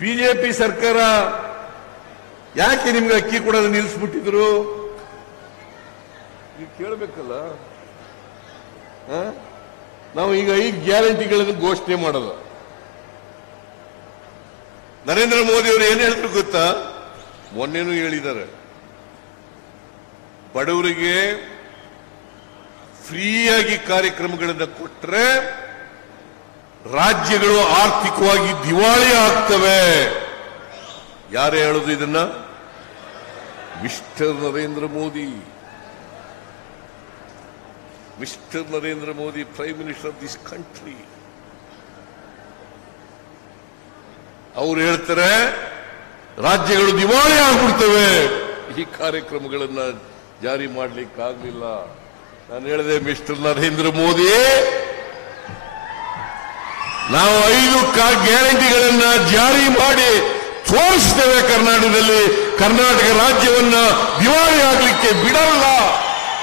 BJP ಸರ್ಕಾರ ಯಾಕೆ ನಿಮ್ಗೆ ಅಕ್ಕಿ ಕೊಡೋದು ನಿಲ್ಲಿಸ್ಬಿಟ್ಟಿದ್ರು? ನೀವು ಕೇಳಬೇಕಲ್ಲ. ನಾವು ಈಗ 5 ಗ್ಯಾರಂಟಿಗಳನ್ನು ಘೋಷಣೆ ಮಾಡೋದು. ನರೇಂದ್ರ ಮೋದಿ ಅವರು ಏನ್ ಹೇಳಿದ್ರು ಗೊತ್ತಾ? ಮೊನ್ನೆನೂ ಹೇಳಿದ್ದಾರೆ, ಬಡವರಿಗೆ ಫ್ರೀಯಾಗಿ ಕಾರ್ಯಕ್ರಮಗಳನ್ನು ಕೊಟ್ಟರೆ ರಾಜ್ಯಗಳು ಆರ್ಥಿಕವಾಗಿ ದಿವಾಳಿ ಆಗ್ತವೆ. ಯಾರೇ ಹೇಳೋದು ಇದನ್ನ? Mister Narendra Modi. Mister Narendra Modi, prime minister of this country. ಅವರು ಹೇಳ್ತಾರೆ ರಾಜ್ಯಗಳು ದಿವಾಳಿ ಆಗ್ಬಿಡ್ತವೆ ಈ ಕಾರ್ಯಕ್ರಮಗಳನ್ನ ಜಾರಿ ಮಾಡಲಿಕ್ಕಾಗಲಿಲ್ಲ. ನಾನು ಹೇಳಿದೆ, ಮಿಸ್ಟರ್ ನರೇಂದ್ರ ಮೋದಿ, ನಾವು 5 ಗ್ಯಾರಂಟಿಗಳನ್ನ ಜಾರಿ ಮಾಡಿ ತೋರಿಸ್ತೇವೆ ಕರ್ನಾಟಕದಲ್ಲಿ. ಕರ್ನಾಟಕ ರಾಜ್ಯವನ್ನ ದಿವಾಳಿ ಆಗಲಿಕ್ಕೆ ಬಿಡಲ್ಲ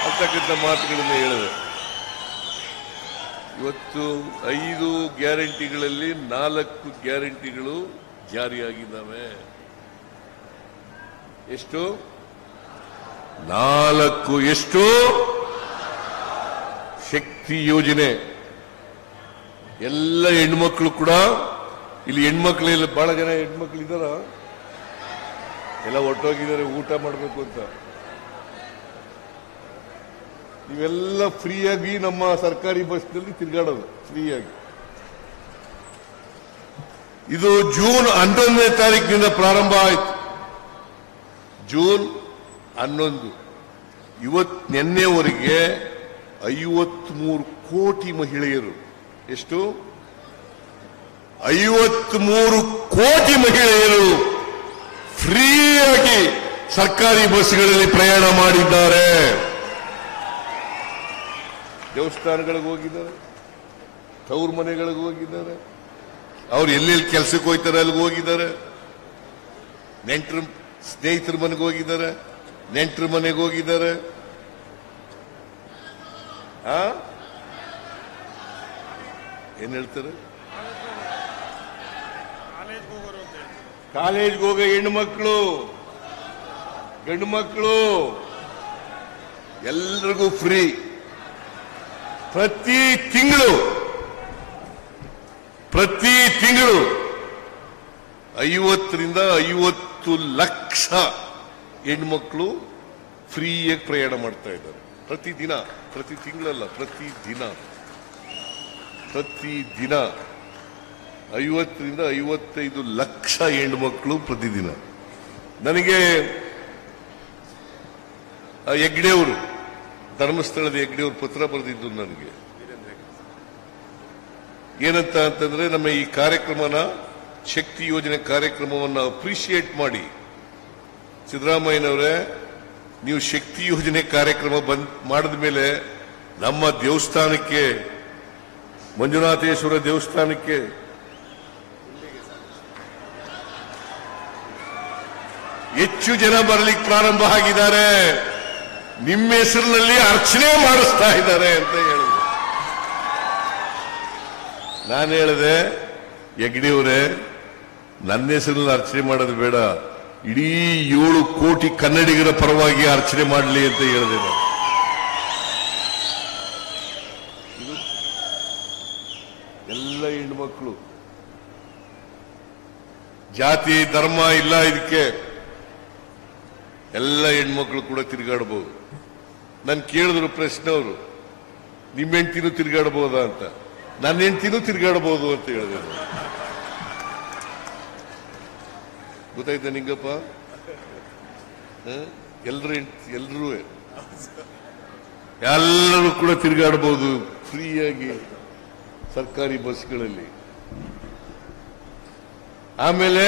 ಅಂತಕ್ಕಂಥ ಮಾತುಗಳನ್ನ ಹೇಳಿದೆ. ಇವತ್ತು 5 ಗ್ಯಾರಂಟಿಗಳಲ್ಲಿ 4 ಗ್ಯಾರಂಟಿಗಳು ಜಾರಿಯಾಗಿದ್ದಾವೆ. ಎಷ್ಟು? 4. ಎಷ್ಟು? ಶಕ್ತಿ ಯೋಜನೆ. ಎಲ್ಲ ಹೆಣ್ಮಕ್ಳು ಕೂಡ, ಇಲ್ಲಿ ಹೆಣ್ಮಕ್ಳೆಲ್ಲ ಬಹಳ ಜನ ಹೆಣ್ಮಕ್ಳು ಇದ್ದಾರ, ಎಲ್ಲ ಒಟ್ಟೋಗಿದ್ದಾರೆ ಊಟ ಮಾಡಬೇಕು ಅಂತ. ನೀವೆಲ್ಲ ಫ್ರೀಯಾಗಿ ನಮ್ಮ ಸರ್ಕಾರಿ ಬಸ್ನಲ್ಲಿ ತಿರುಗಾಡೋದು, ಫ್ರೀಯಾಗಿ. ಇದು ಜೂನ್ 11ನೇ ತಾರೀಕಿನಿಂದ ಪ್ರಾರಂಭ ಆಯಿತು. ಜೂನ್ 11. ನಿನ್ನೆವರೆಗೆ 53 ಕೋಟಿ ಮಹಿಳೆಯರು, ಎಷ್ಟು? 53 ಕೋಟಿ ಮಹಿಳೆಯರು ಫ್ರೀಯಾಗಿ ಸರ್ಕಾರಿ ಬಸ್ಗಳಲ್ಲಿ ಪ್ರಯಾಣ ಮಾಡಿದ್ದಾರೆ. ದೇವಸ್ಥಾನಗಳಿಗೆ ಹೋಗಿದ್ದಾರೆ, ತವ್ರ ಮನೆಗಳಿಗೆ ಹೋಗಿದ್ದಾರೆ, ಅವ್ರು ಎಲ್ಲೆಲ್ಲಿ ಕೆಲಸಕ್ಕೆ ಹೋಗ್ತಾರೆ ಅಲ್ಲಿಗೆ ಹೋಗಿದ್ದಾರೆ, ನೆಂಟರು ಸ್ನೇಹಿತರ ಮನೆಗೆ ಹೋಗಿದ್ದಾರೆ, ನೆಂಟರ ಮನೆಗೆ ಹೋಗಿದ್ದಾರೆ. ಏನ್ ಹೇಳ್ತಾರೆ? ಕಾಲೇಜ್ಗೆ ಹೋಗೋ ಹೆಣ್ಣುಮಕ್ಕಳು, ಗಂಡು ಮಕ್ಕಳು ಎಲ್ರಿಗೂ ಫ್ರೀ. ಪ್ರತಿ ತಿಂಗಳು 50 ರಿಂದ 50 ಲಕ್ಷ ಹೆಣ್ಮಕ್ಳು ಫ್ರೀಯಾಗಿ ಪ್ರಯಾಣ ಮಾಡ್ತಾ ಇದ್ದಾರೆ. ಪ್ರತಿದಿನ, ಪ್ರತಿ ತಿಂಗಳಲ್ಲ, ಪ್ರತಿದಿನ 50 ರಿಂದ 55 ಲಕ್ಷ ಹೆಣ್ಮಕ್ಳು ಪ್ರತಿದಿನ. ನನಗೆ ಹೆಗ್ಡೆಯವರು, ಧರ್ಮಸ್ಥಳದ ಹೆಗ್ಡೆಯವರು ಪತ್ರ ಬರೆದಿದ್ದು ನನಗೆ. ಏನಂತ ಅಂತಂದ್ರೆ, ನಮ್ಮ ಈ ಕಾರ್ಯಕ್ರಮನ, ಶಕ್ತಿ ಯೋಜನೆ ಕಾರ್ಯಕ್ರಮವನ್ನು ಅಪ್ರಿಶಿಯೇಟ್ ಮಾಡಿ, ಸಿದ್ದರಾಮಯ್ಯನವರೇ, ನೀವು ಶಕ್ತಿ ಯೋಜನೆ ಕಾರ್ಯಕ್ರಮ ಮಾಡಿದ ಮೇಲೆ ನಮ್ಮ ದೇವಸ್ಥಾನಕ್ಕೆ, ಮಂಜುನಾಥೇಶ್ವರ ದೇವಸ್ಥಾನಕ್ಕೆ ಹೆಚ್ಚು ಜನ ಬರಲಿಕ್ಕೆ ಪ್ರಾರಂಭ ಆಗಿದ್ದಾರೆ, ನಿಮ್ಮ ಹೆಸರಿನಲ್ಲಿ ಅರ್ಚನೆ ಮಾಡಿಸ್ತಾ ಇದ್ದಾರೆ ಅಂತ ಹೇಳಿದೆ. ನಾನು ಹೇಳಿದೆ, ಹೆಗ್ಡೆಯವರೇ, ನನ್ನ ಹೆಸರಿನಲ್ಲಿ ಅರ್ಚನೆ ಮಾಡೋದು ಬೇಡ, ಇಡೀ 7 ಕೋಟಿ ಕನ್ನಡಿಗರ ಪರವಾಗಿ ಅರ್ಚನೆ ಮಾಡಲಿ ಅಂತ ಹೇಳಿದೆ. ಎಲ್ಲ ಹೆಣ್ಮಕ್ಳು, ಜಾತಿ ಧರ್ಮ ಇಲ್ಲ ಇದಕ್ಕೆ, ಎಲ್ಲ ಹೆಣ್ಮಕ್ಳು ಕೂಡ ತಿರುಗಾಡಬಹುದು. ನಾನು ಕೇಳಿದ್ರು ಪ್ರಶ್ನೆ, ಅವರು ನಿಮ್ಮ ಹೆಂಡತಿನೂ ತಿರುಗಾಡಬಹುದಾ ಅಂತ. ನನ್ನ ಹೆಂಡತಿನೂ ತಿರುಗಾಡಬಹುದು ಅಂತ ಹೇಳಿದೆ. ಗೊತ್ತಾಯ್ತಾ ನಿಂಗಪ್ಪ? ಎಲ್ಲರೂ ಕೂಡ ತಿರುಗಾಡಬಹುದು ಫ್ರೀಯಾಗಿ ಸರ್ಕಾರಿ ಬಸ್ಗಳಲ್ಲಿ. ಆಮೇಲೆ